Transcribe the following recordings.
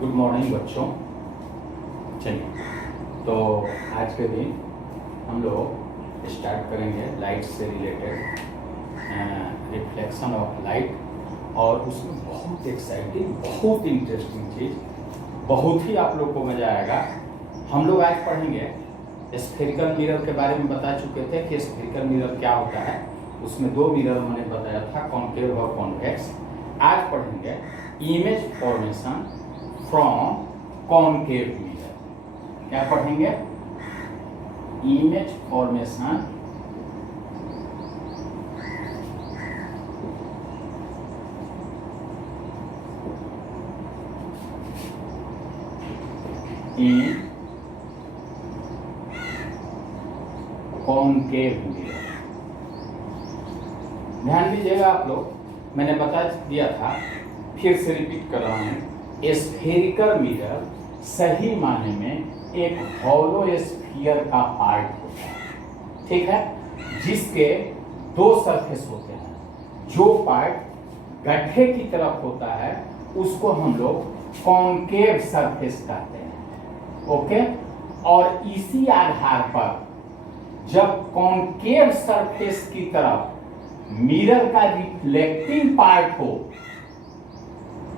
Good morning बच्चों। चलिए, तो आज के दिन हम लोग स्टार्ट करेंगे लाइट से रिलेटेड रिफ्लेक्शन ऑफ लाइट, और उसमें बहुत एक्साइटिंग, बहुत इंटरेस्टिंग चीज़, बहुत ही आप लोग को मज़ा आएगा। हम लोग आज पढ़ेंगे स्फेरिकल मिरर के बारे में। बता चुके थे कि स्फेरिकल मिरर क्या होता है। उसमें दो मिरर मैंने बताया था, कॉन्केव और कॉन्वेक्स। आज पढ़ेंगे image formation from concave mirror. क्या पढ़ेंगे? इमेज फॉर्मेशन इन कॉन्केव मिरर। ध्यान दीजिएगा आप लोग, मैंने बता दिया था, फिर से रिपीट कर रहा हूँ। स्फेरिकल मिरर सही माने में एक हॉलो स्फीयर का पार्ट होता है, ठीक है, जिसके दो सरफेस होते हैं। जो पार्ट गड्ढे की तरफ होता है उसको हम लोग कॉन्केव सरफेस कहते हैं, ओके। और इसी आधार पर जब कॉन्केव सरफेस की तरफ मिरर का रिफ्लेक्टिंग पार्ट हो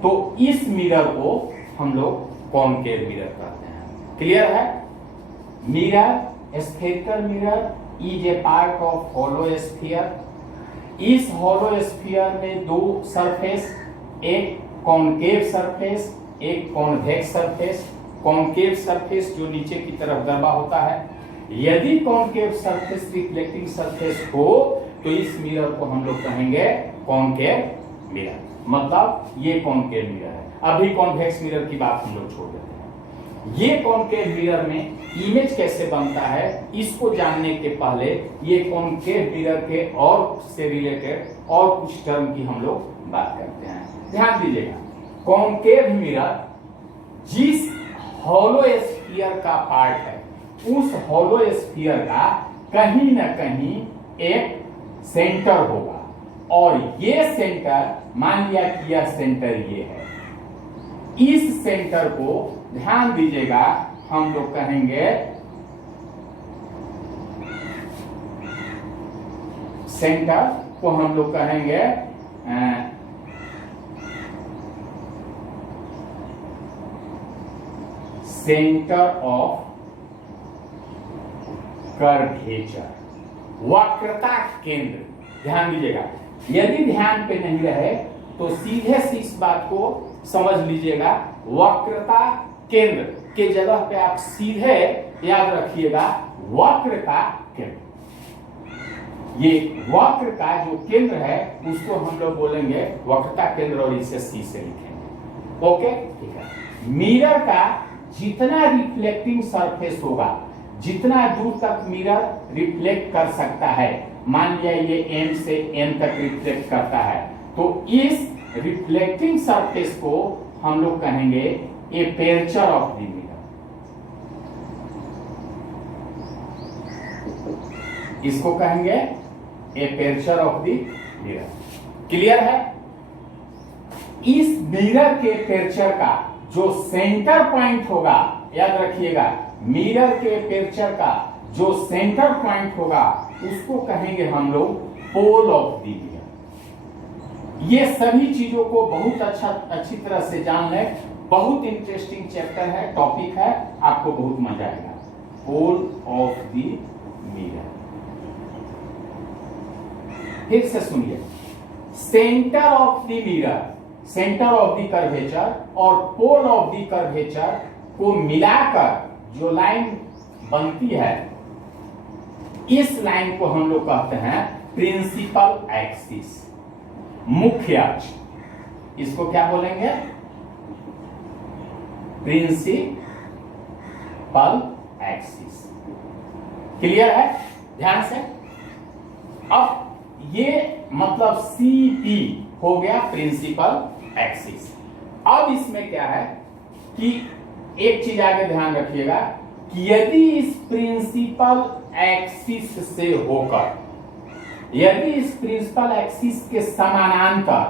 तो इस मिरर को हम लोग कॉन्केव मिरर कहते हैं। क्लियर है? Mirror, spherical mirror is a part of hollow sphere. इस हॉलो स्फीयर में दो सरफेस, एक कॉन्केव सरफेस, एक कॉन्वेक्स सरफेस। कॉन्केव सरफेस जो नीचे की तरफ दबा होता है। यदि कॉन्केव सरफेस रिफ्लेक्टिंग सरफेस हो तो इस मिरर को हम लोग कहेंगे कॉन्केव मिरर, मतलब ये कॉन्केव मिरर है। अभी कॉन्वेक्स मिरर की बात हम लोग छोड़ देते हैं। ये कॉन्केव मिरर में इमेज कैसे बनता है, इसको जानने के पहले ये कॉन्केव मिरर के और से रिलेटेड और कुछ टर्म की हम लोग बात करते हैं। ध्यान दीजिएगा, कॉन्केव मिरर जिस हॉलो स्फीयर का पार्ट है, उस हॉलो स्फीयर का कहीं ना कहीं एक सेंटर होगा, और ये सेंटर, मान लिया कि यह सेंटर ये है। इस सेंटर को ध्यान दीजिएगा, हम लोग कहेंगे सेंटर को हम लोग कहेंगे सेंटर ऑफ कर्वेचर, वक्रता केंद्र। ध्यान दीजिएगा, यदि ध्यान पे नहीं रहे तो सीधे से इस बात को समझ लीजिएगा। वक्रता केंद्र के जगह पे आप सीधे याद रखिएगा वक्र का केंद्र। ये वक्र का जो केंद्र है उसको हम लोग बोलेंगे वक्रता केंद्र, और इसे सी से लिखेंगे, ओके, ठीक है। मिरर का जितना रिफ्लेक्टिंग सरफेस होगा, जितना दूर तक मिरर रिफ्लेक्ट कर सकता है, मान लिया ये M से N तक रिफ्लेक्ट करता है, तो इस रिफ्लेक्टिंग सरफेस को हम लोग कहेंगे एपर्चर ऑफ द मिरर। इसको कहेंगे aperture of the mirror. Clear है? इस मिरर के एपर्चर का जो सेंटर पॉइंट होगा, याद रखिएगा, मिरर के एपर्चर का जो सेंटर पॉइंट होगा उसको कहेंगे हम लोग पोल ऑफ द मिरर। ये सभी चीजों को बहुत अच्छी तरह से जान लें। बहुत इंटरेस्टिंग चैप्टर है, टॉपिक है, आपको बहुत मजा आएगा। पोल ऑफ द मिरर, फिर से सुनिए। Centre of the mirror, centre of the curvature और पोल ऑफ द कर्वेचर को मिलाकर जो लाइन बनती है, इस लाइन को हम लोग कहते हैं प्रिंसिपल एक्सिस, मुख्य अक्ष। इसको क्या बोलेंगे? Principal axis. क्लियर है? ध्यान से। अब ये मतलब CP हो गया प्रिंसिपल एक्सिस। अब इसमें क्या है कि एक चीज आगे ध्यान रखिएगा कि यदि इस प्रिंसिपल एक्सिस से होकर, यदि इस प्रिंसिपल एक्सिस के समानांतर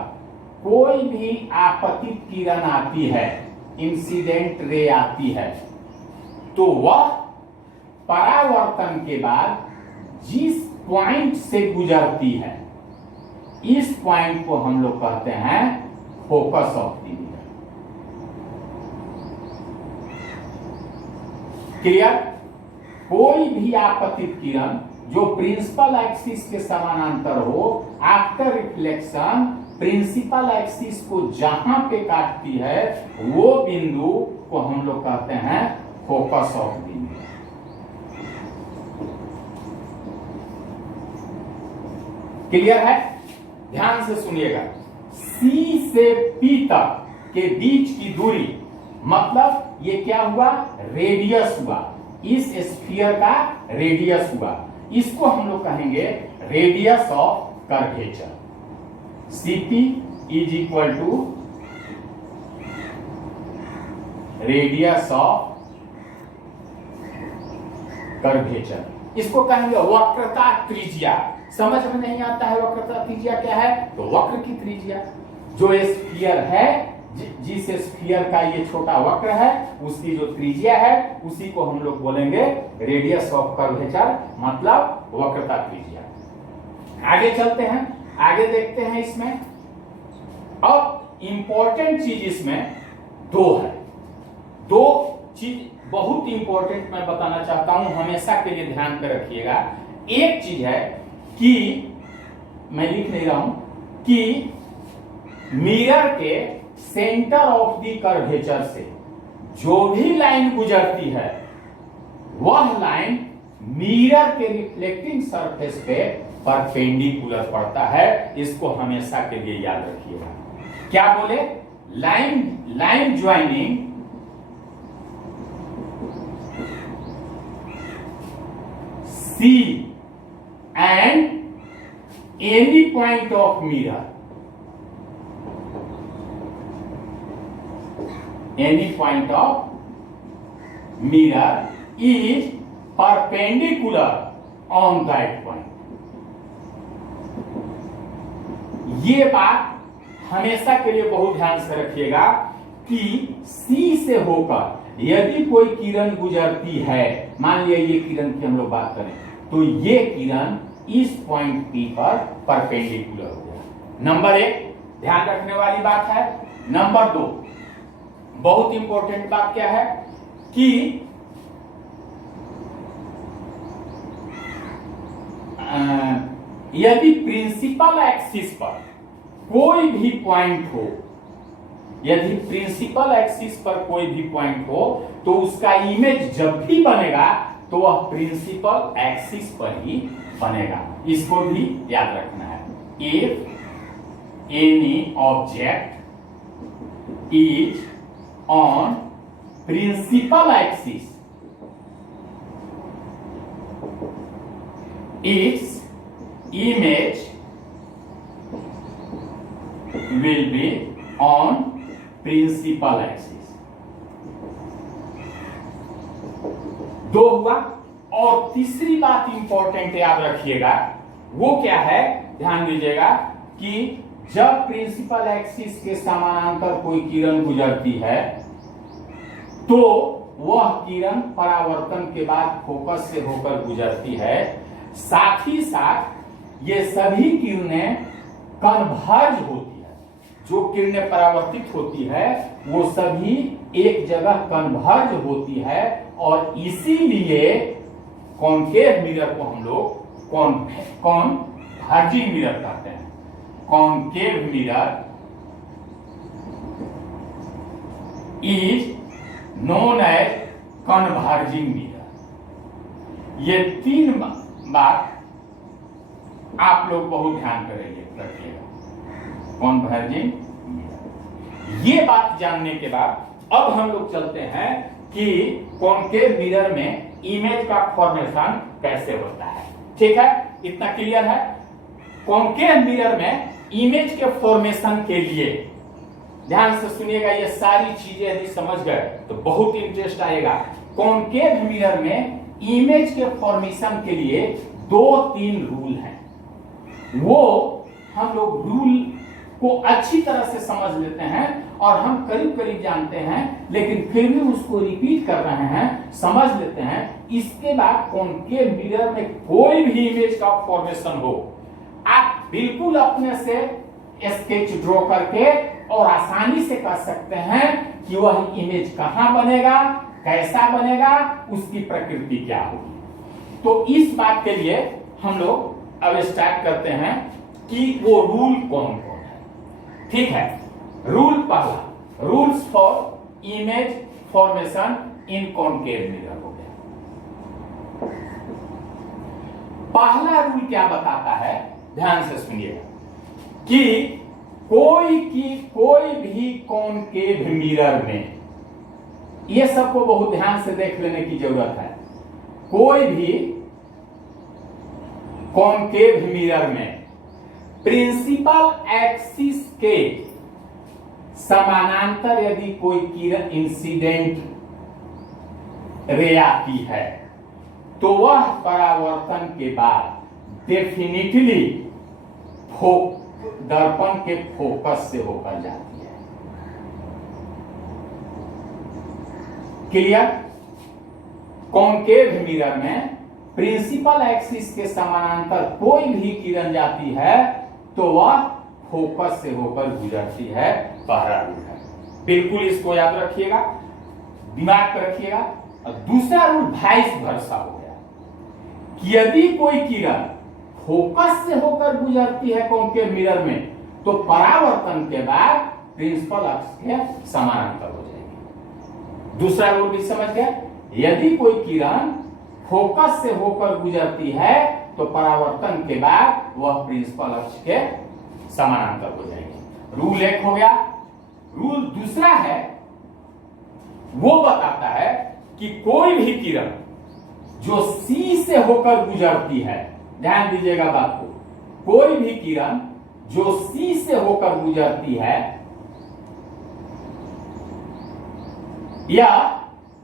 कोई भी आपतित किरण आती है इंसिडेंट रे आती है तो वह परावर्तन के बाद जिस पॉइंट से गुजरती है, इस पॉइंट को हम लोग कहते हैं focus of the mirror. Clear? कोई भी आपतित किरण जो प्रिंसिपल एक्सिस के समानांतर हो, आफ्टर रिफ्लेक्शन प्रिंसिपल एक्सिस को जहां पे काटती है वो बिंदु को हम लोग कहते हैं focus of the mirror. Clear है? ध्यान से सुनिएगा। C से P तक के बीच की दूरी, मतलब ये क्या हुआ? रेडियस हुआ। इस स्फीयर का रेडियस हुआ। इसको हम लोग कहेंगे radius of curvature. CP is equal to radius of curvature. इसको कहेंगे वक्रता त्रिज्या। समझ में नहीं आता है वक्रता त्रिज्या क्या है? तो वक्र की त्रिज्या, जो स्फीयर है, जिस स्फीयर का ये छोटा वक्र है, उसकी जो त्रिज्या है उसी को हम लोग बोलेंगे रेडियस ऑफ कर्वेचर, मतलब वक्रता त्रिज्या। आगे चलते हैं, आगे देखते हैं। इसमें अब इंपॉर्टेंट चीज इसमें दो है। दो चीज बहुत इंपॉर्टेंट मैं बताना चाहता हूं, हमेशा के लिए ध्यान में रखिएगा। एक चीज है कि मैं लिख नहीं रहा हूं कि मिरर के सेंटर ऑफ द कर्वेचर से जो भी लाइन गुजरती है वह लाइन मिरर के रिफ्लेक्टिंग सरफेस पे परपेंडिकुलर पड़ता है। इसको हमेशा के लिए याद रखिएगा। क्या बोले? Line joining C and any point of mirror, any point of mirror is perpendicular on that point. ये बात हमेशा के लिए बहुत ध्यान से रखिएगा कि C से होकर यदि कोई किरण गुजरती है, मान लिया ये किरण की हम लोग बात करें, तो ये किरण इस पॉइंट P पर परपेंडिकुलर हो गया। नंबर एक ध्यान रखने वाली बात है। नंबर दो बहुत इंपॉर्टेंट बात क्या है कि यदि प्रिंसिपल एक्सिस पर कोई भी पॉइंट हो, यदि प्रिंसिपल एक्सिस पर कोई भी पॉइंट हो तो उसका इमेज जब भी बनेगा तो वह प्रिंसिपल एक्सिस पर ही बनेगा। इसको भी याद रखना है। If any object is on principal axis, its image will be on principal axis। दो हुआ। और तीसरी बात इंपॉर्टेंट याद रखिएगा, वो क्या है? ध्यान दीजिएगा कि जब प्रिंसिपल एक्सिस के समानांतर कोई किरण गुजरती है तो वह किरण परावर्तन के बाद फोकस से होकर गुजरती है। साथ ही साथ ये सभी किरणें कन्वर्ज होती है। जो किरणें परावर्तित होती है वो सभी एक जगह कन्वर्ज होती है और इसीलिए कॉन्केव मिरर को हम लोग कॉन्वर्जिंग मिरर कहते हैं। Concave mirror is known as converging mirror. ये तीन बात आप लोग बहुत ध्यान रखिएगा। कन्वर्जिंग मिरर, ये बात जानने के बाद अब हम लोग चलते हैं कि कॉन्केव मिरर में इमेज का फॉर्मेशन कैसे होता है। ठीक है, इतना क्लियर है। कॉन्केव मिरर में इमेज के फॉर्मेशन के लिए ध्यान से सुनिएगा, ये सारी चीजें यदि समझ गए तो बहुत इंटरेस्ट आएगा। कॉन्केव मिरर में इमेज के फॉर्मेशन के लिए 2-3 रूल हैं। वो हम लोग रूल को अच्छी तरह से समझ लेते हैं और हम करीब करीब जानते हैं, लेकिन फिर भी उसको रिपीट कर रहे हैं, समझ लेते हैं। इसके बाद कॉनकेव मिरर में कोई भी इमेज का फॉर्मेशन हो, आप बिल्कुल अपने से स्केच ड्रॉ करके और आसानी से कर सकते हैं कि वह इमेज कहां बनेगा, कैसा बनेगा, उसकी प्रकृति क्या होगी। तो इस बात के लिए हम लोग अब स्टार्ट करते हैं कि वो रूल कौन कौन है। ठीक है, रूल पहला, rules for image formation in concave mirror हो गया। पहला रूल क्या बताता है, ध्यान से सुनिएगा कि कोई भी कॉनकेव मिरर में, ये सबको बहुत ध्यान से देख लेने की जरूरत है, कोई भी कॉनकेव मिरर में प्रिंसिपल एक्सिस के समानांतर यदि कोई किरण इंसिडेंट रे आती है तो वह परावर्तन के बाद डेफिनेटली दर्पण के फोकस से होकर जाती है। क्लियर? कॉनकेव मिरर में प्रिंसिपल एक्सिस के समानांतर कोई भी किरण जाती है तो वह फोकस से होकर गुजरती है, पहला रूल है। बिल्कुल इसको याद रखिएगा, दिमाग पर रखिएगा। और दूसरा रूल वाइस वर्सा हो गया कि यदि कोई किरण फोकस से होकर गुजरती है कॉनकेव मिरर में तो परावर्तन के बाद प्रिंसिपल एक्सिस के समानांतर हो जाएगी। दूसरा रूल भी समझ गए, यदि कोई किरण फोकस से होकर गुजरती है तो परावर्तन के बाद वह प्रिंसिपल अक्ष के समानांतर हो जाएगी। रूल एक हो गया। रूल दूसरा है, वो बताता है कि कोई भी किरण जो सी से होकर गुजरती है, ध्यान दीजिएगा बात को, कोई भी किरण जो सी से होकर गुजरती है या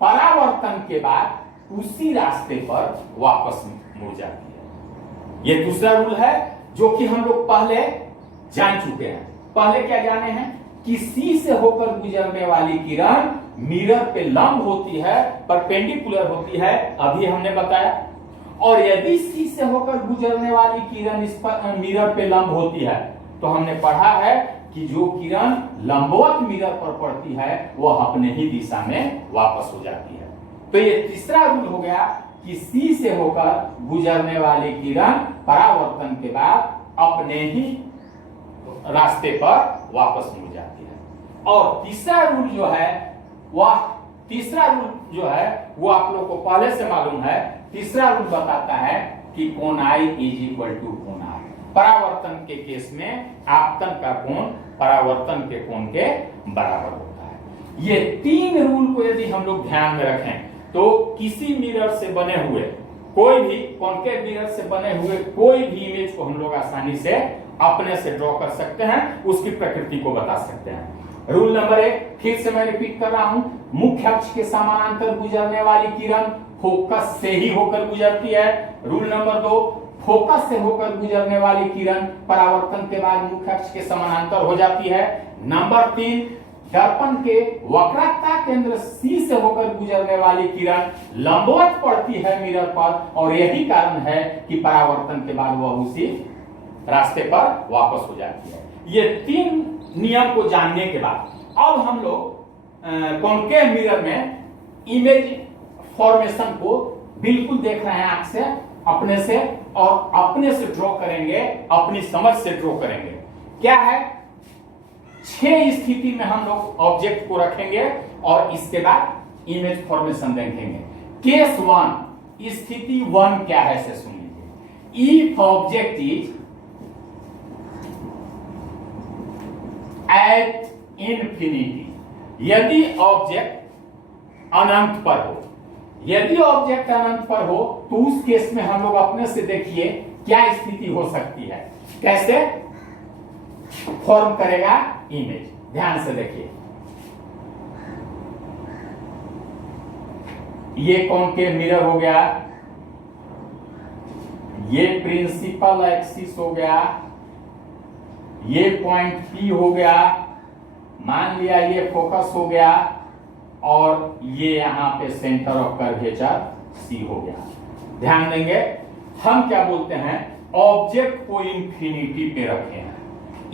परावर्तन के बाद उसी रास्ते पर वापस मुड़ जाती है। यह दूसरा रूल है जो कि हम लोग पहले जान चुके हैं। पहले क्या जाने हैं कि सी से होकर गुजरने वाली किरण मिरर पे लंब होती है, परपेंडिकुलर होती है, अभी हमने बताया। और यदि सी से होकर गुजरने वाली किरण इस पर मिरर पे लंब होती है तो हमने पढ़ा है कि जो किरण लंबवत मिरर पर पड़ती है वह अपने ही दिशा में वापस हो जाती है। तो ये तीसरा रूल हो गया कि सी से होकर गुजरने वाली किरण परावर्तन के बाद अपने ही रास्ते पर वापस मुड़ जाती है। और तीसरा रूल जो है वो आप लोग को पहले से मालूम है। तीसरा रूल बताता है कि कोण आई इज इक्वल टू कोण आर। परावर्तन के केस में आपतन का कोण परावर्तन के कोण के बराबर होता है। ये तीन रूल को यदि हम लोग ध्यान में रखें तो किसी मिरर से बने हुए कोई भी कॉनकेव मिरर से बने हुए कोई भी इमेज को हम लोग आसानी से अपने से ड्रॉ कर सकते हैं, उसकी प्रकृति को बता सकते हैं। रूल नंबर 1 फिर से मैं रिपीट कर रहा हूं, मुख्य अक्ष के समानांतर गुजरने वाली किरण फोकस से ही होकर गुजरती है। रूल नंबर 2, फोकस से होकर गुजरने वाली किरण परावर्तन के बाद मुख्य अक्ष के समानांतर हो जाती है। नंबर 3, दर्पण के वक्रता केंद्र सी से होकर गुजरने वाली किरण लंबवत पड़ती है मिरर पर और यही कारण है कि परावर्तन के बाद वह उसी रास्ते पर वापस हो जाती है। ये तीन नियम को जानने के बाद अब हम लोग कॉनकेव मिरर में इमेज फॉर्मेशन को बिल्कुल देख रहे हैं आंख से, अपने से, और अपने से ड्रॉ करेंगे, अपनी समझ से ड्रॉ करेंगे। क्या है, 6 स्थिति में हम लोग ऑब्जेक्ट को रखेंगे और इसके बाद इमेज फॉर्मेशन देखेंगे। केस 1, स्थिति 1 क्या है से सुन लीजिए। If object is at infinity, यदि ऑब्जेक्ट अनंत पर हो, यदि ऑब्जेक्ट अनंत पर हो तो उस केस में हम लोग अपने से देखिए क्या स्थिति हो सकती है, कैसे फॉर्म करेगा इमेज। ध्यान से देखिए, ये कॉनकेव मिरर हो गया, ये प्रिंसिपल एक्सिस हो गया, ये पॉइंट P हो गया, मान लिया ये फोकस हो गया और ये यहां पे सेंटर ऑफ कर्वेचर सी हो गया। ध्यान देंगे, हम क्या बोलते हैं, ऑब्जेक्ट को इंफिनिटी पे रखे हैं।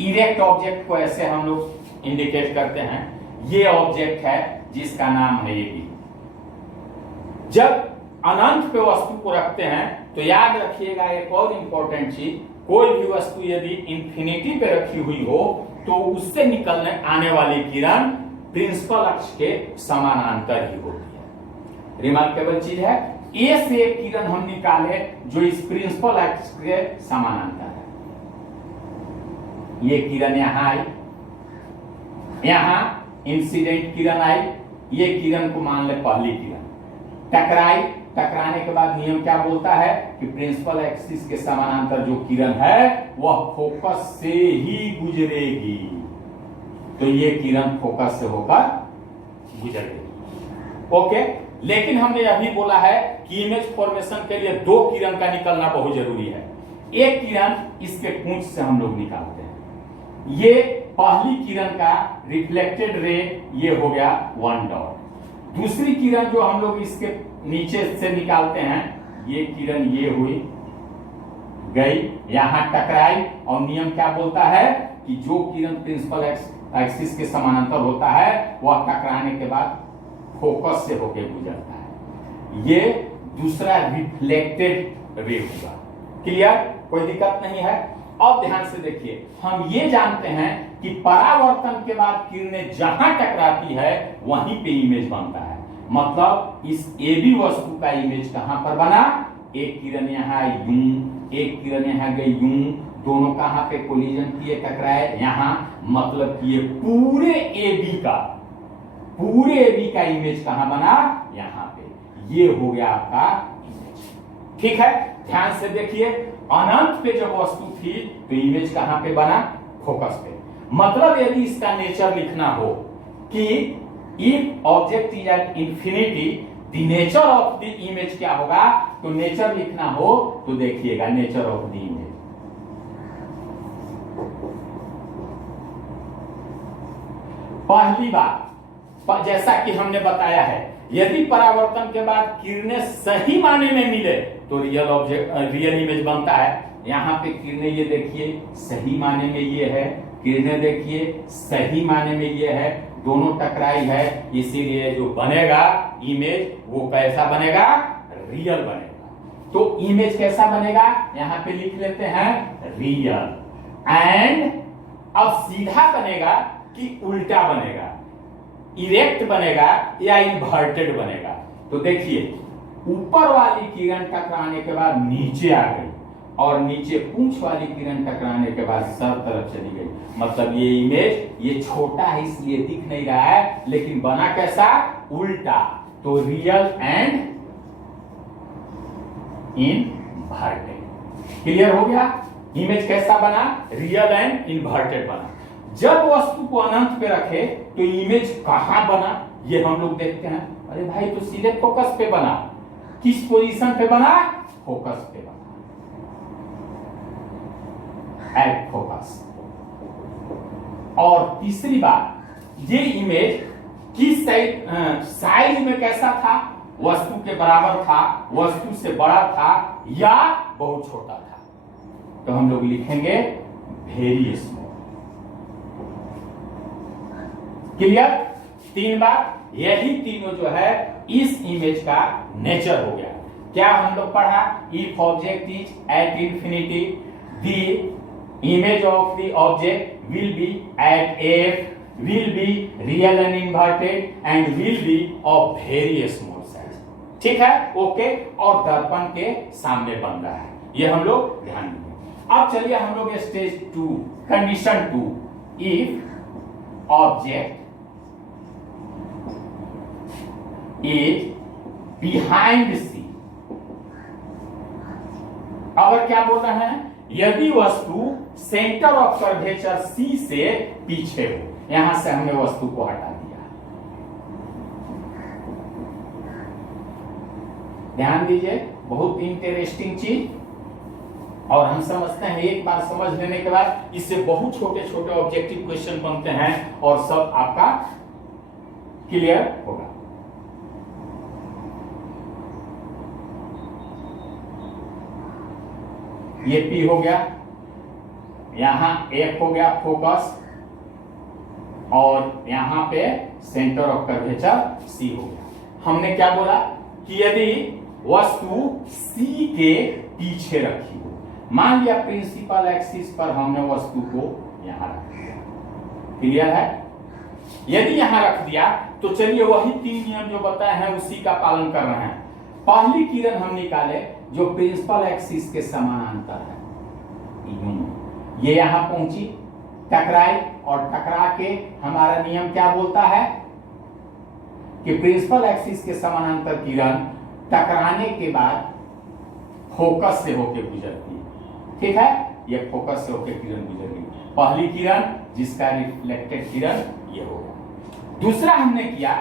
इरेक्ट ऑब्जेक्ट को ऐसे हम लोग इंडिकेट करते हैं, ये ऑब्जेक्ट है जिसका नाम है ए बी। जब अनंत पे वस्तु को रखते हैं तो याद रखिएगा एक और इंपॉर्टेंट चीज, कोई भी वस्तु यदि इंफिनिटी पे रखी हुई हो तो उससे निकलने आने वाली किरण प्रिंसिपल अक्ष के समानांतर ही होती है। रिमार्केबल चीज है, ए से एक किरण हम निकाले जो इस प्रिंसिपल अक्ष के समानांतर है। ये किरण यहां आई, यहां इंसिडेंट किरण आई, ये किरण को मान ले पहली किरण टकराई, टकराने के बाद नियम क्या बोलता है कि प्रिंसिपल एक्सिस के समानांतर जो किरण है वह फोकस से ही गुजरेगी, तो ये किरण फोकस से होकर गुजरेगी। ओके, लेकिन हमने अभी बोला है कि इमेज फॉर्मेशन के लिए दो किरण का निकलना बहुत जरूरी है। एक किरण इसके पूंछ से हम लोग निकालते हैं, ये पहली किरण का रिफ्लेक्टेड रे ये हो गया वन डॉट। दूसरी किरण जो हम लोग इसके नीचे से निकालते हैं, ये किरण ये हुई गई, यहां टकराई, और नियम क्या बोलता है कि जो किरण प्रिंसिपल एक्सिस के समानांतर होता है वह टकराने के बाद फोकस से होकर गुजरता है। ये दूसरा रिफ्लेक्टेड रे होगा। क्लियर, कोई दिक्कत नहीं है। अब ध्यान से देखिए, हम ये जानते हैं कि परावर्तन के बाद किरणें जहां टकराती है वहीं पे इमेज बनता है। मतलब इस ए बी वस्तु का इमेज कहां पर बना, एक किरण यहां यूं, एक किरण यहां गई यूं, दोनों कहां पे कोलिजन किए, टकराए यहां, मतलब कि ये पूरे ए बी का इमेज कहां बना, यहां पे। ये हो गया आपका इमेज। ठीक है, ध्यान से देखिए, अनंत पे जब वस्तु थी तो इमेज कहां पे बना, फोकस पे। मतलब यदि इसका नेचर लिखना हो कि if object is at infinity the nature of the image क्या होगा, तो नेचर लिखना हो तो देखिएगा नेचर ऑफ द इमेज। पहली बात, जैसा कि हमने बताया है, यदि परावर्तन के बाद किरणें सही माने में मिले तो रियल इमेज बनता है। यहां पे किरणें ये देखिए सही माने में ये है, किरणें देखिए सही माने में ये है, दोनों टकराई है, इसीलिए जो बनेगा इमेज वो कैसा बनेगा, रियल बनेगा। तो इमेज कैसा बनेगा, यहां पे लिख लेते हैं रियल। एंड अब सीधा बनेगा कि उल्टा बनेगा, इरेक्ट बनेगा या इन्वर्टेड बनेगा। तो देखिए, ऊपर वाली किरण टकराने के बाद नीचे आ गई और नीचे पूंछ वाली किरण टकराने के बाद सब तरफ चली गई। मतलब ये इमेज ये छोटा है इसलिए दिख नहीं रहा है, लेकिन बना कैसा, उल्टा। तो रियल एंड इनवर्टेड। क्लियर हो गया, इमेज कैसा बना, रियल एंड इनवर्टेड बना। जब वस्तु को अनंत पे रखे तो इमेज कहां बना, ये हम लोग देखते हैं। अरे भाई तो सीधे फोकस पे बना, किस पोजीशन पे बना, फोकस पे बना, एट फोकस। और तीसरी बात, ये इमेज किस साइज में कैसा था, वस्तु के बराबर था, वस्तु से बड़ा था या बहुत छोटा था, तो हम लोग लिखेंगे वेरी स्मॉल। क्लियर, तीन बात, यही तीनों जो है इस इमेज का नेचर हो गया। क्या हम लोग पढ़ा, if object is at infinity the image of the object will be at F, will be real and inverted and will be of very small size। ठीक है, ओके। और दर्पण के सामने बन रहा है, ये हम लोग ध्यान देंगे। अब चलिए हम लोग stage 2, condition 2, if object is behind C. अगर क्या बोल रहे हैं, यदि वस्तु सेंटर ऑफ कर्वेचर सी से पीछे हो। यहां से हमने वस्तु को हटा दिया, ध्यान दीजिए, बहुत इंटरेस्टिंग चीज। और हम समझते हैं एक बार समझ लेने के बाद इससे बहुत छोटे छोटे ऑब्जेक्टिव क्वेश्चन बनते हैं और सब आपका क्लियर होगा। ये P हो गया, यहां F हो गया फोकस, और यहां पे सेंटर ऑफ कर्वेचर C हो गया। हमने क्या बोला कि यदि वस्तु C के पीछे रखी हो, मान लिया प्रिंसिपल एक्सिस पर हमने वस्तु को यहां रख दिया, क्लियर है। यदि यहां रख दिया तो चलिए वही 3 नियम जो बताए हैं उसी का पालन कर रहे हैं। पहली किरण हम निकाले जो प्रिंसिपल एक्सिस के समानांतर है, ये यहां पहुंची, टकराई, और टकरा के हमारा नियम क्या बोलता है कि प्रिंसिपल एक्सिस के समानांतर किरण टकराने के बाद फोकस से होकर गुजरती है, ठीक है। ये फोकस से होकर किरण गुजर गई, पहली किरण जिसका रिफ्लेक्टेड किरण ये होगा। दूसरा हमने किया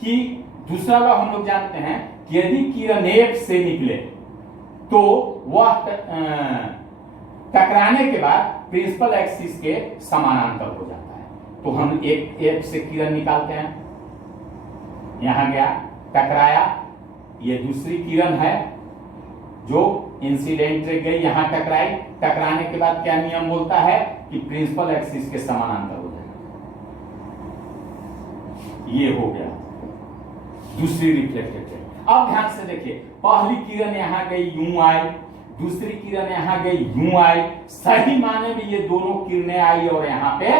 कि दूसरा लॉ हम लोग जानते हैं कि यदि किरण F से निकले तो वह टकराने के बाद प्रिंसिपल एक्सिस के समानांतर हो जाता है। तो हम एक F से किरण निकालते हैं, यहां गया, टकराया, ये दूसरी किरण है जो इंसिडेंट गई, यहां टकराई, टकराने के बाद क्या नियम बोलता है कि प्रिंसिपल एक्सिस के समानांतर हो जाएगा। ये हो गया दूसरी रिफ्लेक्टेड रे। अब ध्यान से देखिए, पहली किरण यहां गई, यूं आई, दूसरी किरण यहां गई, यूं आई, सही माने में ये दोनों किरणें आई और यहां पे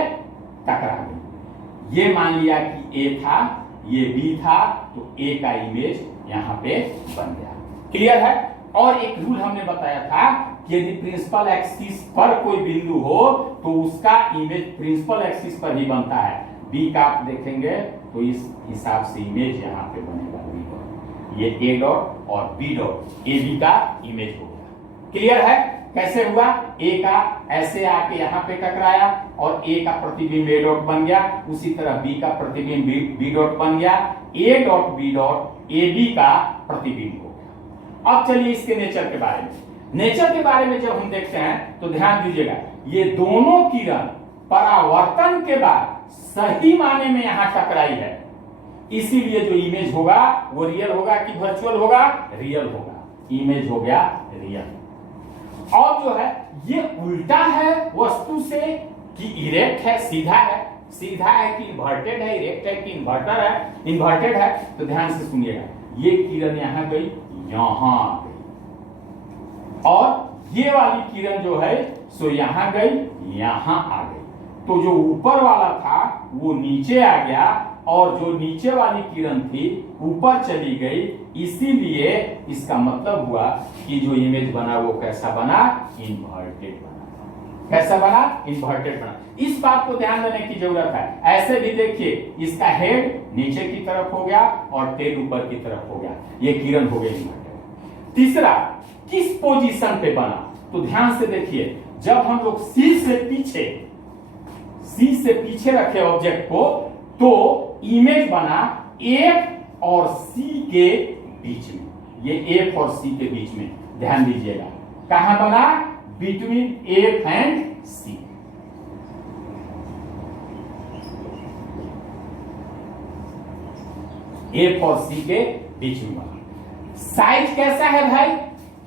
टकरा गई। ये मान लिया कि ए था, ये बी था, तो ए का इमेज यहां पे बन गया, क्लियर है। और एक रूल हमने बताया था कि यदि प्रिंसिपल एक्सिस पर कोई बिंदु हो तो उसका इमेज प्रिंसिपल एक्सिस पर ही बनता है। बी का आप देखेंगे तो इस हिसाब से इमेज यहां पे बनेगा, बी डॉट, ये ए डॉट और बी डॉट, ए बी का इमेज हो गया, क्लियर है। कैसे हुआ, ए का ऐसे आके यहां पे टकराया और ए का प्रतिबिंब ए डॉट बन गया, उसी तरह बी का प्रतिबिंब बी डॉट बन गया, A dot B dot A B का प्रतिबिंब हो गया। अब चलिए इसके नेचर के बारे में, नेचर के बारे में जब हम देखते हैं तो ध्यान दीजिएगा, ये दोनों किरण परावर्तन के बाद सही माने में यहां टकराई है, इसीलिए जो इमेज होगा वो रियल होगा कि वर्चुअल होगा, रियल होगा, इमेज हो गया रियल। और जो है ये उल्टा है वस्तु से कि इरेक्ट है, सीधा है, सीधा है कि इन्वर्टेड है, इरेक्ट है कि इन्वर्टर है, इन्वर्टेड है। तो ध्यान से सुनिएगा, ये किरण यहां गई, यहां गई, और ये वाली किरण जो है सो यहां गई, यहां आ गई। तो जो ऊपर वाला था वो नीचे आ गया और जो नीचे वाली किरण थी ऊपर चली गई, इसीलिए इसका मतलब हुआ कि जो इमेज बना वो कैसा बना, इन्वर्टेड बना। कैसा बना, इन्वर्टेड बना। इस बात को ध्यान देने की जरूरत है। ऐसे भी देखिए, इसका हेड नीचे की तरफ हो गया और टेल ऊपर की तरफ हो गया, ये किरण हो गई इन्वर्टेड। तीसरा, किस पोजीशन पे बना, तो ध्यान से देखिए, जब हम लोग सी से पीछे रखे ऑब्जेक्ट को तो इमेज बना एफ और सी के बीच में, ये एफ और सी के बीच में, ध्यान दीजिएगा, कहां बना, between F and C. F और सी के बीच में बना। साइज कैसा है भाई,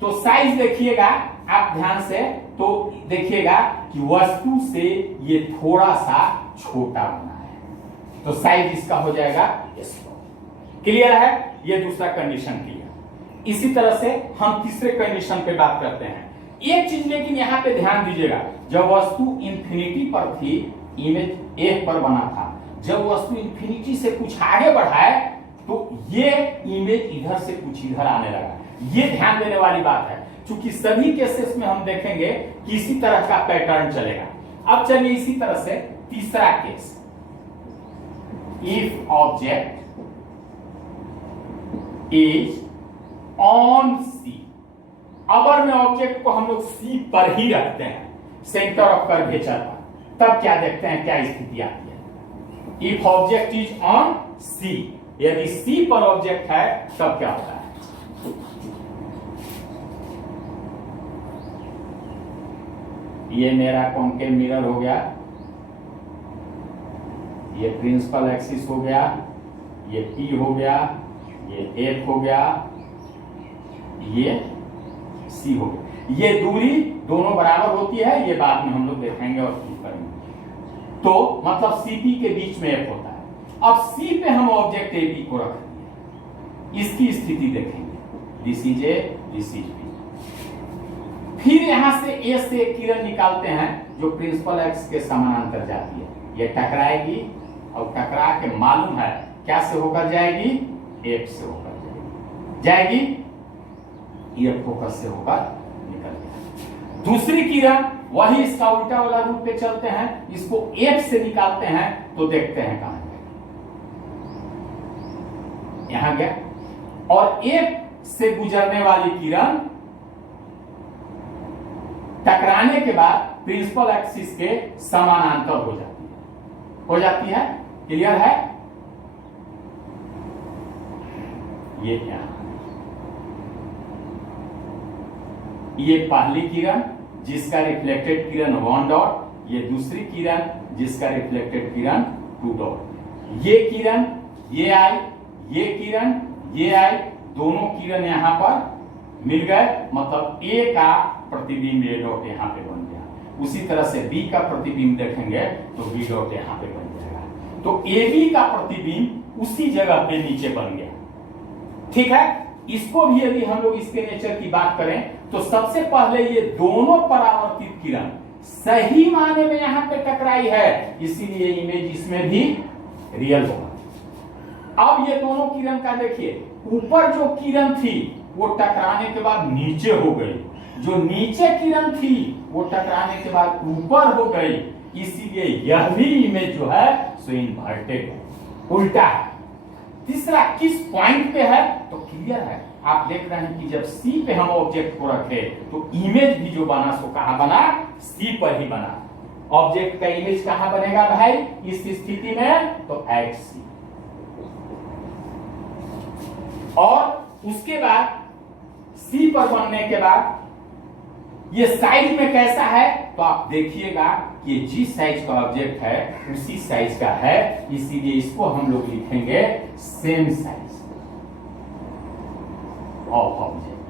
तो साइज देखिएगा आप ध्यान से, तो देखिएगा कि वस्तु से ये थोड़ा सा छोटा बना है, तो साइज इसका हो जाएगा स्मॉल, क्लियर है। ये दूसरा कंडीशन क्लियर। इसी तरह से हम तीसरे कंडीशन पे बात करते हैं। एक चीज लेकिन यहां पे ध्यान दीजिएगा, जब वस्तु इंफिनिटी पर थी, इमेज एफ पर बना था, जब वस्तु इंफिनिटी से कुछ आगे बढ़ाए तो ये इमेज इधर से कुछ इधर आने लगा। ये ध्यान देने वाली बात है, क्योंकि सभी केसेस में हम देखेंगे कि इसी तरह का पैटर्न चलेगा। अब चलिए इसी तरह से तीसरा case, if object is on C, अगर में ऑब्जेक्ट को हम लोग सी पर ही रखते हैं, सेंटर ऑफ कर्वेचर पर, तब क्या देखते हैं, क्या स्थिति आती है। इफ ऑब्जेक्ट इज ऑन सी, यदि सी पर ऑब्जेक्ट है तब क्या होता है, ये मेरा कॉन्केव मिरर हो गया, ये प्रिंसिपल एक्सिस हो गया, ये P हो गया, ये F हो गया, ये C हो गया। ये दूरी दोनों बराबर होती है, ये बाद में हम लोग देखेंगे और प्रूव करेंगे। तो मतलब CP के बीच में F होता है। अब C पे हम ऑब्जेक्ट AB को रख दिए, इसकी स्थिति देखेंगे, this is A, this is B। फिर यहां से A से एक किरण निकालते हैं जो प्रिंसिपल एक्स के समानांतर जाती है, ये टकराएगी और टकरा के मालूम है क्या से होकर जाएगी, F से होकर जाएगी, ये फोकस से होकर निकल गया। दूसरी किरण वही इसका उल्टा वाला रूप पे चलते हैं, इसको F से निकालते हैं तो देखते हैं कहां गया, यहां गया। और F से गुजरने वाली किरण टकराने के बाद प्रिंसिपल एक्सिस के समानांतर हो जाती है। क्लियर है? ये क्या, ये पहली किरण जिसका रिफ्लेक्टेड किरण 1 डॉट, ये दूसरी किरण जिसका रिफ्लेक्टेड किरण 2 डॉट। ये किरण ये आई, ये किरण ये आई, दोनों किरण यहां पर मिल गए, मतलब A का प्रतिबिंब A डॉट यहां पे बन गया। उसी तरह से B का प्रतिबिंब देखेंगे तो B डॉट यहां पे बन जाएगा। तो AB का प्रतिबिंब उसी जगह पे नीचे बन गया। ठीक है, इसको भी यदि हम लोग इसके नेचर की बात करें तो सबसे पहले ये दोनों परावर्तित किरण सही माने में यहां पे टकराई है, इसीलिए इमेज इसमें भी रियल होगा। अब ये दोनों किरण का देखिए, ऊपर जो किरण थी वो टकराने के बाद नीचे हो गई, जो नीचे किरण थी वो टकराने के बाद ऊपर हो गई, इसीलिए यह भी इमेज जो है सो इन्वर्टेड है, उल्टा है। तीसरा किस पॉइंट पे है तो क्लियर है, आप देख रहे हैं कि जब C पे हम ऑब्जेक्ट को रखे तो इमेज भी जो बना सो कहां बना, C पर ही बना। ऑब्जेक्ट का इमेज कहां बनेगा भाई इस स्थिति में, तो एट C। और उसके बाद C पर बनने के बाद ये साइज में कैसा है तो आप देखिएगा कि जिस साइज का ऑब्जेक्ट है उसी साइज का है, इसीलिए इसको हम लोग लिखेंगे सेम साइज ऑफ ऑब्जेक्ट।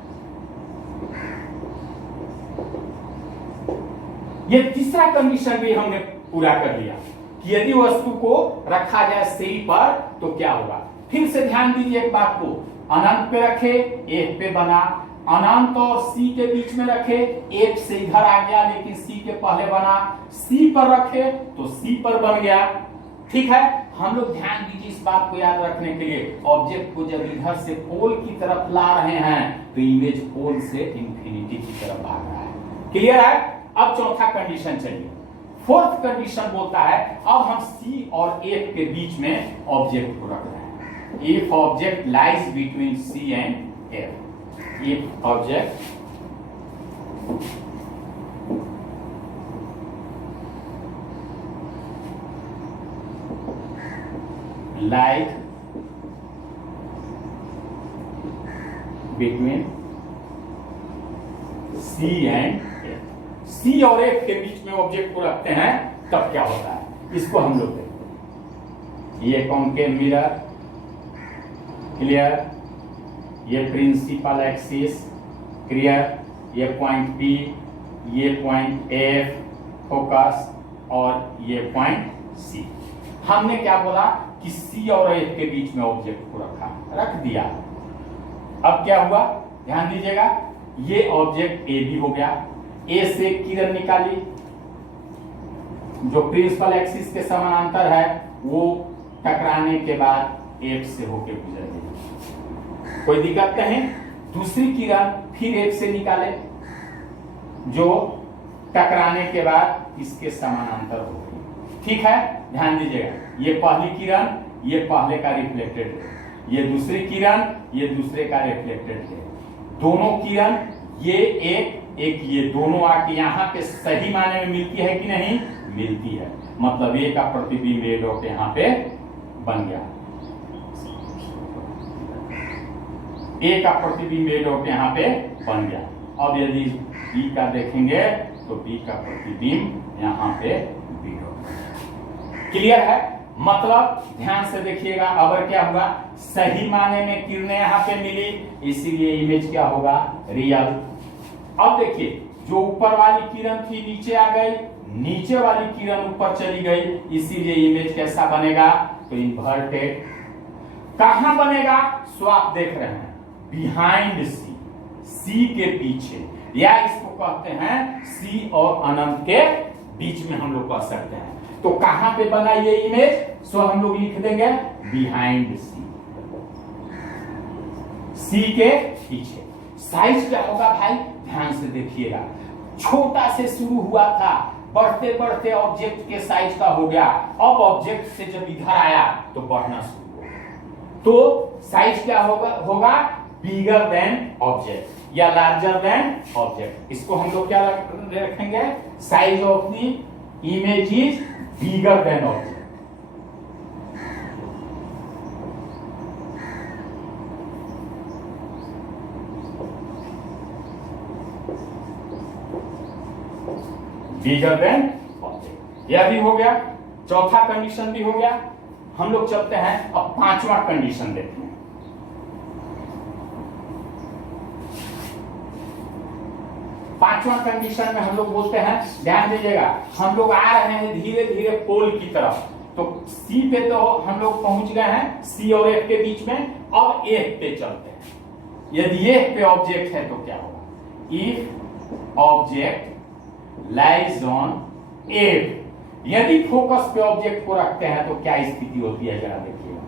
ये तीसरा कंडीशन भी हमने पूरा कर लिया कि यदि वस्तु को रखा जाए सही पर तो क्या होगा। फिर से ध्यान दीजिए एक बात को, अनंत पे रखे एक पे बना, अनंत और C के बीच में रखे एक से इधर आ गया लेकिन C के पहले बना, C पर रखे तो C पर बन गया। ठीक है, हम लोग ध्यान दीजिए इस बात को याद रखने के लिए, ऑब्जेक्ट को जब इधर से पोल की तरफ ला रहे हैं तो इमेज पोल से इंफिनिटी की तरफ भाग रहा है। क्लियर है? अब चौथा कंडीशन चलिए, फोर्थ कंडीशन बोलता है अब हम C और F के बीच में ऑब्जेक्ट को रख रहे हैं। If object lies between C and F, if object lies between C and F, C और F के बीच में ऑब्जेक्ट को रखते हैं तब क्या होता है, इसको हम लोग देखते हैं। ये कॉन्केव मिरर, क्लियर, ये प्रिंसिपल एक्सिस क्लियर, ये पॉइंट P, ये पॉइंट F फोकस और ये पॉइंट C। हमने क्या बोला कि C और F के बीच में ऑब्जेक्ट को रख दिया। अब क्या हुआ ध्यान दीजिएगा, ये ऑब्जेक्ट AB हो गया, A से किरण निकाली जो प्रिंसिपल एक्सिस के समानांतर है, वो टकराने के बाद F से होके गुजर गई, कोई दिक्कत कहें। दूसरी किरण फिर F से निकाले जो टकराने के बाद इसके समानांतर हो गई। ठीक है, ध्यान दीजिएगा, ये पहली किरण ये पहले का रिफ्लेक्टेड है, ये दूसरी किरण ये दूसरे का रिफ्लेक्टेड है, दोनों किरण ये एक ये दोनों आके यहाँ पे सही माने में मिलती है कि नहीं मिलती है, मतलब A का प्रतिबिंब A डॉट यहाँ पे बन गया, A का प्रतिबिंब A डॉट यहाँ पे बन गया। अब यदि B का देखेंगे तो बी का प्रतिबिंब यहाँ पे बी होगा। क्लियर है? मतलब ध्यान से देखिएगा, अगर क्या हुआ, सही माने में किरणें यहाँ पे मिली, इसीलिए इमेज क्या होगा, रियल। अब देखिए, जो ऊपर वाली किरण थी नीचे आ गई, नीचे वाली किरण ऊपर चली गई, इसीलिए इमेज कैसा बनेगा, तो इन्वर्टेड। कहां बनेगा, सो आप देख रहे हैं बिहाइंड सी, सी के पीछे, या इसको कहते हैं सी और अनंत के बीच में हम लोग कह सकते हैं। तो कहां पे बना ये इमेज, सो हम लोग लिख देंगे बिहाइंड सी, सी के पीछे। साइज क्या होगा भाई, ध्यान से देखिएगा, छोटा से शुरू हुआ था, बढ़ते बढ़ते ऑब्जेक्ट के साइज का हो गया, अब ऑब्जेक्ट से जब इधर आया तो बढ़ना शुरू हो गया, तो साइज क्या होगा बिगर देन ऑब्जेक्ट या लार्जर देन ऑब्जेक्ट। इसको हम लोग क्या रखेंगे, size of the image is bigger than object. Bigger than object, यह भी हो गया, चौथा कंडीशन भी हो गया। हम लोग चलते हैं अब पांचवा कंडीशन देखते हैं। पांचवा कंडीशन में हम लोग बोलते हैं, ध्यान दीजिएगा, हम लोग आ रहे हैं धीरे धीरे पोल की तरफ, तो सी पे तो हम लोग पहुंच गए हैं, सी और एफ के बीच में, अब एफ पे चलते हैं। यदि एफ पे ऑब्जेक्ट है तो क्या होगा, if object lies on F, यदि फोकस पे ऑब्जेक्ट को रखते हैं तो क्या स्थिति होती है, जरा देखिएगा।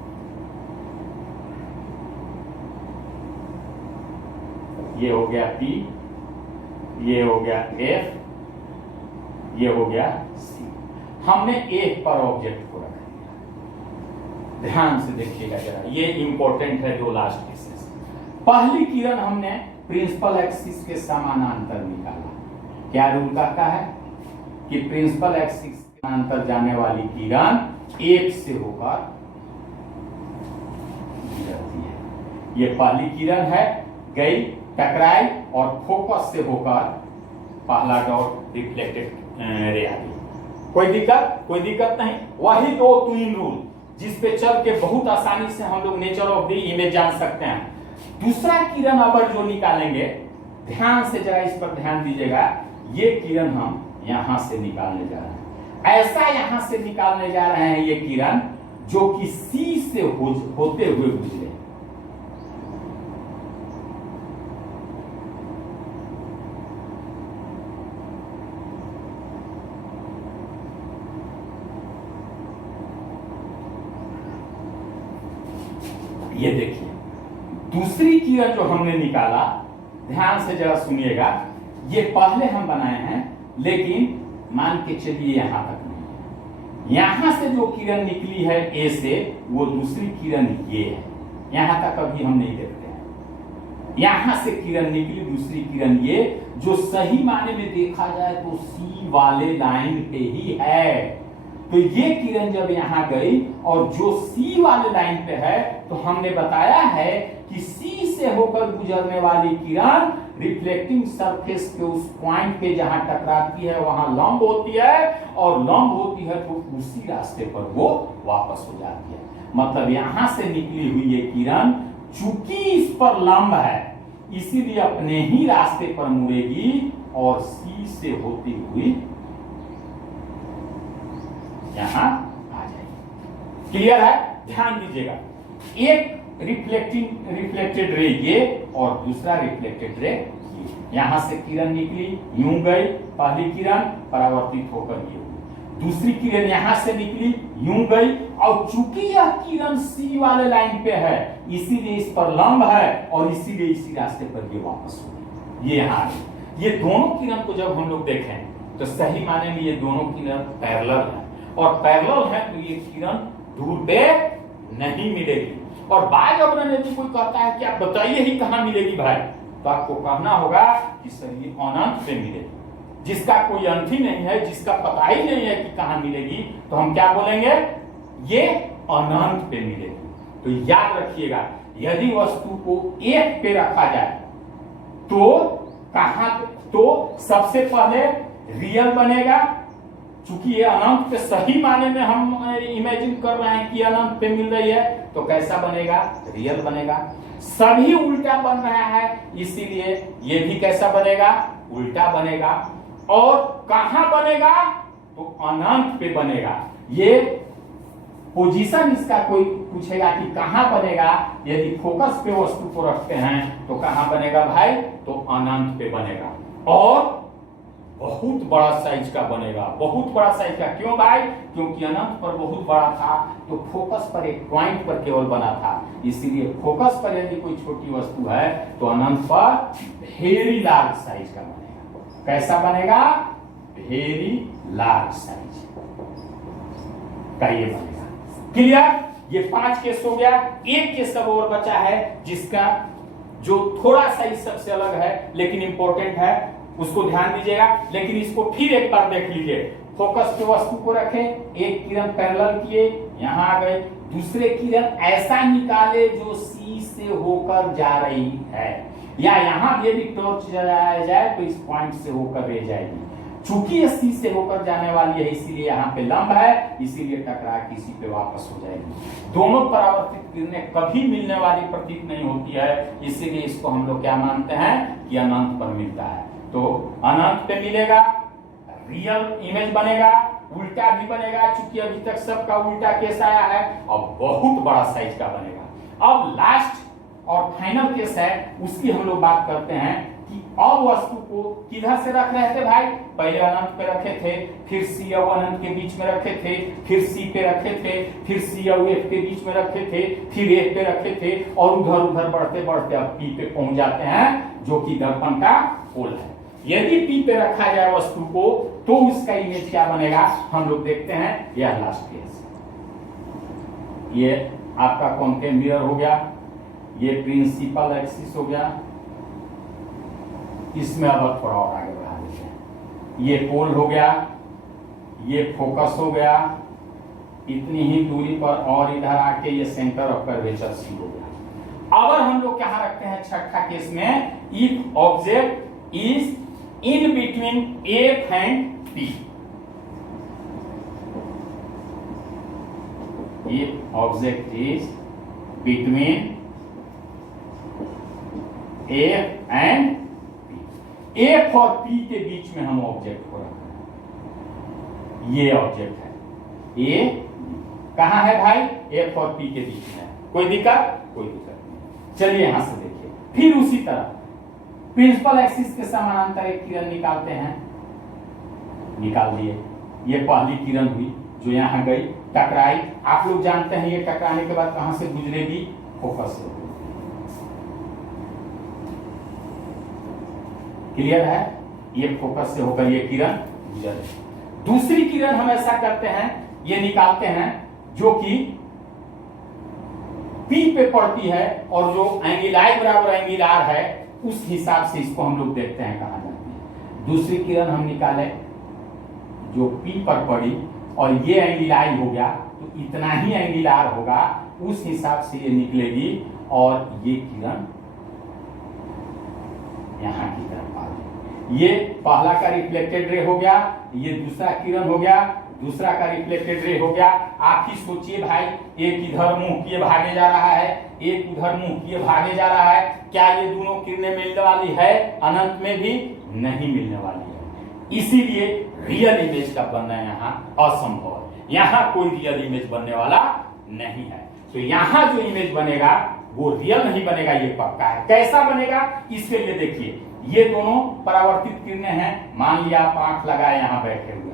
ये हो गया पी, ये हो गया एफ, ये हो गया सी। हमने एफ पर ऑब्जेक्ट को रख दिया। ध्यान से देखिएगा जरा, ये इंपॉर्टेंट है जो लास्ट केसेस। पहली किरण हमने प्रिंसिपल एक्सिस के समानांतर निकाला। क्या रूल कहता है कि प्रिंसिपल एक्सिस के समानांतर जाने वाली किरण एक से होकर गुजरती है। ये पहली किरण है, गई, टकराई और फोकस से होकर पहला डॉट रिफ्लेक्टेड रे आ गई। कोई दिक्कत नहीं। वही दो ट्विन रूल जिस पे चल के बहुत आसानी से हम लोग नेचर ऑफ द इमेज जान सकते हैं। दूसरा किरण अगर जो निकालेंगे, ध्यान से जरा इस पर ध्यान दीजिएगा, ये किरण हम यहां से निकालने जा रहे हैं। ऐसा यहां से निकालने जा रहे हैं ये किरण जो कि सी से होते हुए गुजरे। ये देखिए, दूसरी किरण जो हमने निकाला, ध्यान से जरा सुनिएगा, ये पहले हम बनाए हैं, लेकिन मान के चलिए यहां तक नहीं है। यहां से जो किरण निकली है ए से, वो दूसरी किरण ये है। यहां तक अभी हम नहीं देखते हैं। यहां से किरण निकली दूसरी किरण ये, जो सही माने में देखा जाए तो सी वाले लाइन पे ही है। तो ये किरण जब यहां गई और जो सी वाले लाइन पे है, तो हमने बताया है कि सी से होकर गुजरने वाली किरण रिफ्लेक्टिंग सरफेस के उस पॉइंट पे जहां टकराती है वहां लंब होती है, और लंब होती है तो उसी रास्ते पर वो वापस हो जाती है। मतलब यहां से निकली हुई ये किरण चूंकि इस पर लंब है, इसीलिए अपने ही रास्ते पर मुड़ेगी और सी से होती हुई यहां आ जाएगी। क्लियर है? ध्यान दीजिएगा, एक रिफ्लेक्टेड रे ये और दूसरा रिफ्लेक्टेड रे ये। यहां से किरण निकली, यूं गई, पहली किरण परावर्तित होकर ये हुई, दूसरी किरण यहां से निकली, यूं गई, और चूंकि यह किरण सी वाले लाइन पे है, इसीलिए इस पर लंब है और इसीलिए इसी रास्ते पर ये वापस होगी, ये यहां आ गई। ये दोनों किरण को जब हम लोग देखें तो सही माने में ये दोनों किरण पैरेलल है, और पैरेलल है तो ये किरण दूर पे नहीं मिलेगी। और बाय अवरण यदि कोई कहता है कि आप बताइए ही कहां मिलेगी भाई, तो आपको कहना होगा कि सर ये अनंत पे मिलेगी, जिसका कोई अंत ही नहीं है, जिसका पता ही नहीं है कि कहां मिलेगी, तो हम क्या बोलेंगे, ये अनंत पे मिलेगी। तो याद रखिएगा, यदि वस्तु को एक पे रखा जाए तो कहां, तो सबसे पहले रियल बनेगा, चूंकि ये अनंत पे सही माने में हम इमेजिन कर रहे हैं कि अनंत पे मिल रही है, तो कैसा बनेगा? रियल बनेगा। सभी उल्टा बन रहा है, इसीलिए ये भी कैसा बनेगा? उल्टा बनेगा। और कहां बनेगा? तो अनंत पे बनेगा। ये पोजीशन इसका कोई पूछेगा कि कहां बनेगा, यदि फोकस पे वस्तु को रखते हैं तो कहां बनेगा भाई? तो अनंत पे बनेगा। और बहुत बड़ा साइज का बनेगा, बहुत बड़ा साइज का। क्यों भाई? क्योंकि अनंत पर बहुत बड़ा था, तो फोकस पर एक पॉइंट पर केवल बना था, इसीलिए फोकस पर यदि कोई छोटी वस्तु है तो अनंत पर वेरी लार्ज साइज का बनेगा। कैसा बनेगा? वेरी लार्ज साइज का ये बनेगा। क्लियर? ये 5 केस हो गया। एक केस अब और बचा है, जिसका जो थोड़ा सा इस सबसे अलग है लेकिन इंपॉर्टेंट है, उसको ध्यान दीजिएगा। लेकिन इसको फिर एक बार देख लीजिए। फोकस पे वस्तु को रखें, एक किरण पैरेलल किए, यहां आ गए, दूसरे किरण ऐसा निकाले जो सी से होकर जा रही है, या यहां भी यदि टॉर्च जलाया जाए तो इस पॉइंट से होकर रह जाएगी। चूंकि ये सी से होकर जाने वाली है, इसीलिए यहाँ पे लंब है, इसीलिए टकरा के इसी पे वापस हो जाएगी। दोनों परावर्तित किरणें कभी मिलने वाली प्रतीत नहीं होती है, इसीलिए इसको हम लोग क्या मानते हैं कि अनंत पर मिलता है। तो अनंत पे मिलेगा, रियल इमेज बनेगा, उल्टा भी बनेगा, चूंकि अभी तक सबका उल्टा केस आया है, और बहुत बड़ा साइज का बनेगा। अब लास्ट और फाइनल केस है, उसकी हम लोग बात करते हैं कि अब वस्तु को किधर से रख रहे थे भाई? पहले अनंत पे रखे थे, फिर सी और अनंत के बीच में रखे थे, फिर सी पे रखे थे, फिर सी और एफ के बीच में रखे थे, फिर एफ पे रखे थे, और उधर उधर बढ़ते बढ़ते अब पी पे पहुंच जाते हैं, जो कि दर्पण का पोल है। यदि पी पे रखा जाए वस्तु को तो उसका इमेज क्या बनेगा, हम लोग देखते हैं। यह लास्ट केस, ये आपका कॉन्केव मिरर हो गया, ये प्रिंसिपल एक्सिस हो गया। इसमें अब थोड़ा और आगे बढ़ा देते हैं। ये पोल हो गया, ये फोकस हो गया, इतनी ही दूरी पर, और इधर आके ये सेंटर ऑफ कर्वेचर सी हो गया। अगर हम लोग क्या रखते हैं छठा केस में, if object is in between F and P. If object is between F and P, F और P के बीच में हम ऑब्जेक्ट को रखते हैं। ये ऑब्जेक्ट है, ये कहां है भाई? F और P के बीच में। कोई दिक्कत? कोई दिक्कत नहीं। चलिए यहां से देखिए। फिर उसी तरह प्रिंसिपल एक्सिस के समानांतर एक किरण निकालते हैं, निकाल दिए। ये पहली किरण हुई जो यहां गई, टकराई। आप लोग जानते हैं ये टकराने के बाद कहां से गुजरेगी? फोकस से। क्लियर है? ये फोकस से होकर ये किरण गुजर। दूसरी किरण हम ऐसा करते हैं, ये निकालते हैं जो कि पी पे पड़ती है, और जो एंगल आई बराबर एंगल आर है, उस हिसाब से इसको हम लोग देखते हैं कहां जाती है। दूसरी किरण हम निकाले जो पी पर पड़ी, और ये एंगल आई हो गया, तो इतना ही एंगल आर होगा, उस हिसाब से ये निकलेगी, और ये किरण यहां की तरफ आ गई। ये पहला का रिफ्लेक्टेड रे हो गया, ये दूसरा किरण हो गया, दूसरा का रिफ्लेक्टेड रे हो गया। आप ही सोचिए भाई, एक इधर मुंह किए भागे जा रहा है, एक उधर मुंह किए भागे जा रहा है, क्या ये दोनों किरणें मिलने वाली है? अनंत में भी नहीं मिलने वाली है। इसीलिए रियल इमेज का बनना यहाँ असंभव है। यहाँ कोई रियल इमेज बनने वाला नहीं है। तो यहाँ जो इमेज बनेगा वो रियल नहीं बनेगा, ये पक्का है। कैसा बनेगा? इसके लिए देखिए, ये दोनों परावर्तित किरणें हैं। मान लिया आप आंख लगाए यहाँ बैठे हुए हैं,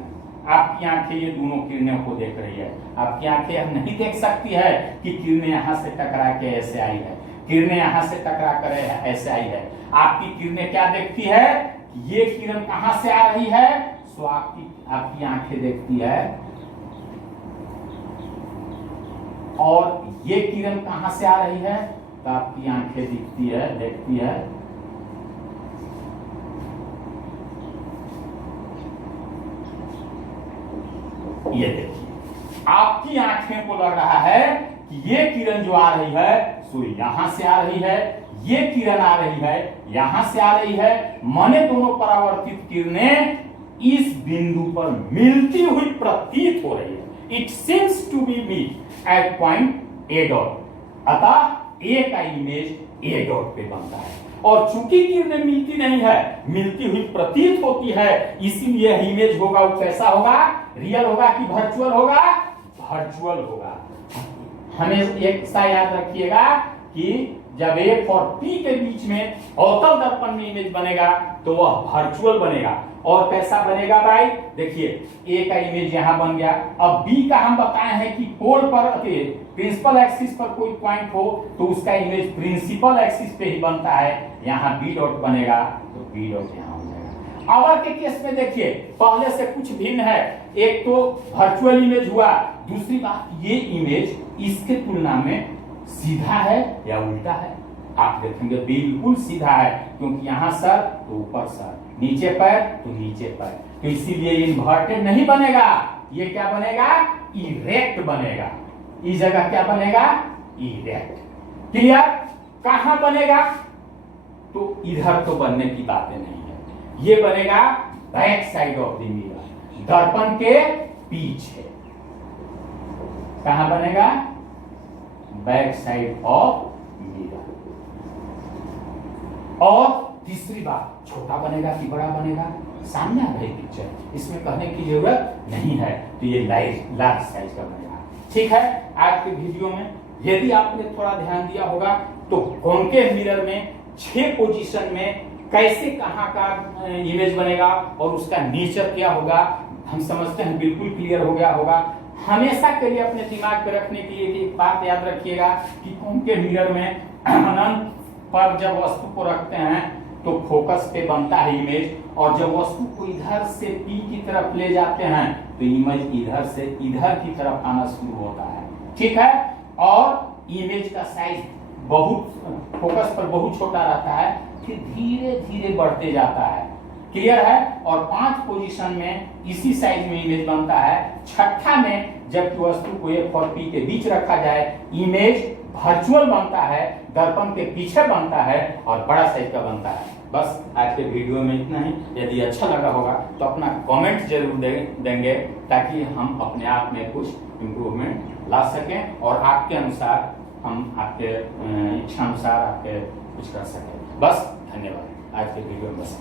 आपकी आंखें ये दोनों किरणों को देख रही है। आपकी आंखें यह नहीं देख सकती है कि किरणें यहाँ से टकरा के ऐसे आई है, किरणें यहाँ से टकरा कर ऐसे आई है। आपकी किरणें क्या देखती है? ये किरण कहां से आ रही है? सो आपकी आंखें देखती है, और ये किरण कहां से आ रही है? तो आपकी आंखें दिखती है, देखती है। ये देखिए, आपकी आंखें को लग रहा है कि ये किरण जो आ रही है सो यहां से आ रही है, ये किरण आ रही है यहां से आ रही है। माने दोनों परावर्तित किरणें इस बिंदु पर मिलती हुई प्रतीत हो रही है। It seems to be meet at point A dot. अतः ए का इमेज ए डॉट पे बनता है। और चूंकि किरणें मिलती नहीं है, मिलती हुई प्रतीत होती है, इसीलिए इमेज होगा वो कैसा होगा? रियल होगा कि वर्चुअल होगा? वर्चुअल होगा। हमें एक सा याद रखिएगा कि जब ए और पी के बीच में अवतल दर्पण में इमेज बनेगा तो वह वर्चुअल बनेगा। और कैसा बनेगा भाई? देखिए ए का इमेज यहां बन गया। अब बी का हम बताए हैं कि पोल पर प्रिंसिपल एक्सिस पर कोई पॉइंट हो तो उसका इमेज प्रिंसिपल एक्सिस पे ही बनता है। यहाँ बी डॉट बनेगा तो बी डॉट यहाँ हो जाएगा। अवर के केस में देखिए पहले से कुछ भिन्न है। एक तो वर्चुअल इमेज हुआ, दूसरी बात ये इमेज इसके तुलना में सीधा है या उल्टा है। आप देखेंगे बिल्कुल सीधा है, क्योंकि यहाँ सर तो ऊपर सर, नीचे पैर तो नीचे पैर, तो इसीलिए इन्वर्टेड नहीं बनेगा। ये क्या बनेगा? इरेक्ट बनेगा। इस जगह क्या बनेगा? इरेक्ट। क्लियर? कहां बनेगा? तो इधर तो बनने की बातें नहीं है। ये बनेगा back side of the mirror, दर्पण के पीछे। कहां बनेगा? Back side of mirror. और तीसरी बात, छोटा बनेगा कि बड़ा बनेगा? सामने आ रही पिक्चर, इसमें कहने की जरूरत नहीं है, तो ये लार्ज साइज का बनेगा। ठीक है, आज के वीडियो में यदि आपने थोड़ा ध्यान दिया होगा तो कॉन्केव मिरर में 6 पोजीशन में कैसे कहां का इमेज बनेगा और उसका नेचर क्या होगा हम समझते हैं, बिल्कुल क्लियर हो गया होगा। हमेशा के लिए अपने दिमाग पे रखने के लिए एक बात याद रखिएगा कि कॉन्केव मिरर में अनंत पर जब वस्तु को रखते हैं तो फोकस पे बनता है इमेज, और जब वस्तु को इधर से पी की तरफ ले जाते हैं तो इमेज इधर से इधर की तरफ आना शुरू होता है। ठीक है, और इमेज का साइज बहुत फोकस पर बहुत छोटा रहता है, फिर धीरे धीरे बढ़ते जाता है। क्लियर है? और 5 पोजीशन में इसी साइज में इमेज बनता है। छठा में जब वस्तु को ए और पी के बीच रखा जाए, इमेज वर्चुअल बनता है, दर्पण के पीछे बनता है और बड़ा साइज का बनता है। बस आज के वीडियो में इतना ही। यदि अच्छा लगा होगा तो अपना कमेंट जरूर देंगे, ताकि हम अपने आप में कुछ इम्प्रूवमेंट ला सकें और आपके अनुसार हम आपके इच्छा अनुसार आपके कुछ कर सकें। बस धन्यवाद। आज के वीडियो में बस।